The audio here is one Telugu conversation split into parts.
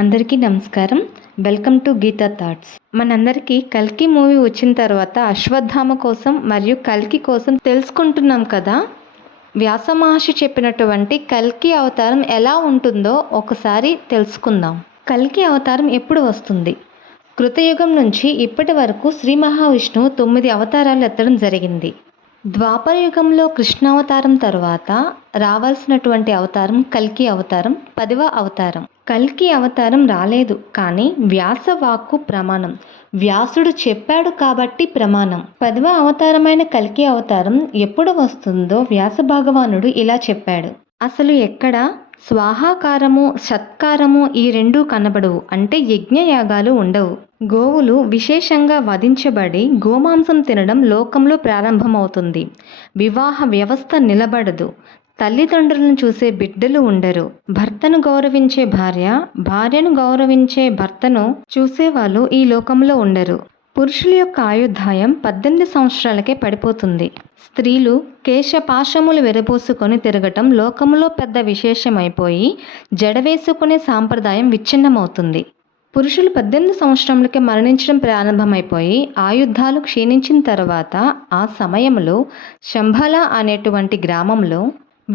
అందరికీ నమస్కారం. Welcome to Geetha thoughts. మనందరికీ కల్కి మూవీ వచ్చిన తర్వాత అశ్వత్థామ కోసం మరియు కల్కి కోసం తెలుసుకుంటున్నాం కదా. వ్యాస మహర్షి చెప్పినటువంటి కల్కి అవతారం ఎలా ఉంటుందో ఒకసారి తెలుసుకుందాం. కల్కి అవతారం ఎప్పుడు వస్తుంది? కృతయుగం నుంచి ఇప్పటి వరకు శ్రీ మహావిష్ణువు 9 అవతారాలు ఎత్తడం జరిగింది. ద్వాపర యుగంలో కృష్ణావతారం తర్వాత రావాల్సినటువంటి అవతారం కల్కి అవతారం 10వ అవతారం. కల్కి అవతారం రాలేదు, కానీ వ్యాస వాక్కు ప్రమాణం. వ్యాసుడు చెప్పాడు కాబట్టి ప్రమాణం. 10వ అవతారమైన కల్కి అవతారం ఎప్పుడు వస్తుందో వ్యాస భగవానుడు ఇలా చెప్పాడు. అసలు ఎక్కడ స్వాహాకారము సత్కారము ఈ రెండూ కనబడవు, అంటే యజ్ఞయాగాలు ఉండవు. గోవులు విశేషంగా వధించబడి గోమాంసం తినడం లోకంలో ప్రారంభమవుతుంది. వివాహ వ్యవస్థ నిలబడదు. తల్లిదండ్రులను చూసే బిడ్డలు ఉండరు. భర్తను గౌరవించే భార్య, భార్యను గౌరవించే భర్తను చూసేవాళ్ళు ఈ లోకంలో ఉండరు. పురుషుల యొక్క ఆయుర్దాయం 18 సంవత్సరాలకే పడిపోతుంది. స్త్రీలు కేశపాశములు వెరబోసుకొని తిరగటం లోకంలో పెద్ద విశేషమైపోయి జడవేసుకునే సాంప్రదాయం విచ్ఛిన్నమవుతుంది. పురుషులు 18 సంవత్సరములకే మరణించడం ప్రారంభమైపోయి ఆయుధాలు క్షీణించిన తర్వాత ఆ సమయంలో శంభల అనేటువంటి గ్రామంలో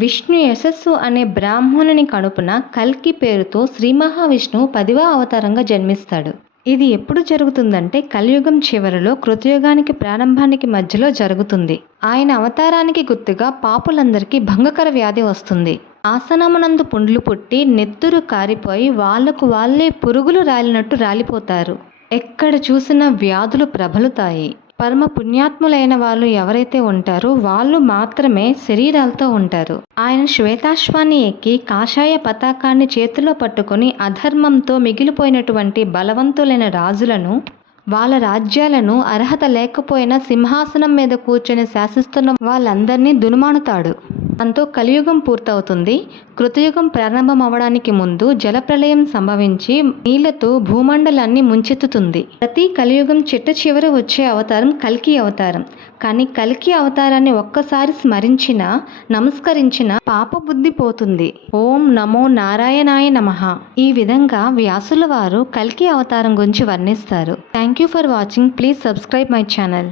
విష్ణు యశస్సు అనే బ్రాహ్మణుని కడుపున కల్కి పేరుతో శ్రీ మహావిష్ణువు 10వ అవతారంగా జన్మిస్తాడు. ఇది ఎప్పుడు జరుగుతుందంటే కలియుగం చివరిలో కృతయుగానికి ప్రారంభానికి మధ్యలో జరుగుతుంది. ఆయన అవతారానికి గుర్తుగా పాపులందరికీ భంగకర వ్యాధి వస్తుంది. ఆసనమునందు పుండ్లు పుట్టి నెత్తురు కారిపోయి వాళ్లకు వాళ్ళే పురుగులు రాలినట్టు రాలిపోతారు. ఎక్కడ చూసినా వ్యాధులు ప్రబలుతాయి. పరమ పుణ్యాత్ములైన వాళ్ళు ఎవరైతే ఉంటారో వాళ్ళు మాత్రమే శరీరాలతో ఉంటారు. ఆయన శ్వేతాశ్వాన్ని ఎక్కి కాషాయ పతాకాన్ని చేతిలో పట్టుకొని అధర్మంతో మిగిలిపోయినటువంటి బలవంతులైన రాజులను, వాళ్ళ రాజ్యాలను అర్హత లేకపోయినా సింహాసనం మీద కూర్చొని శాసిస్తున్న వాళ్ళందరినీ దునుమానుతాడు. దాంతో కలియుగం పూర్తవుతుంది. కృతయుగం ప్రారంభం అవడానికి ముందు జలప్రలయం సంభవించి నీళ్లతో భూమండలాన్ని ముంచెత్తుతుంది. ప్రతి కలియుగం చిట్ట చివర వచ్చే అవతారం కల్కి అవతారం. కానీ కల్కి అవతారాన్ని ఒక్కసారి స్మరించినా నమస్కరించిన పాప బుద్ధి పోతుంది. ఓం నమో నారాయణాయ నమః. ఈ విధంగా వ్యాసుల వారు కల్కి అవతారం గురించి వర్ణిస్తారు. Thank you for watching. Please subscribe my channel.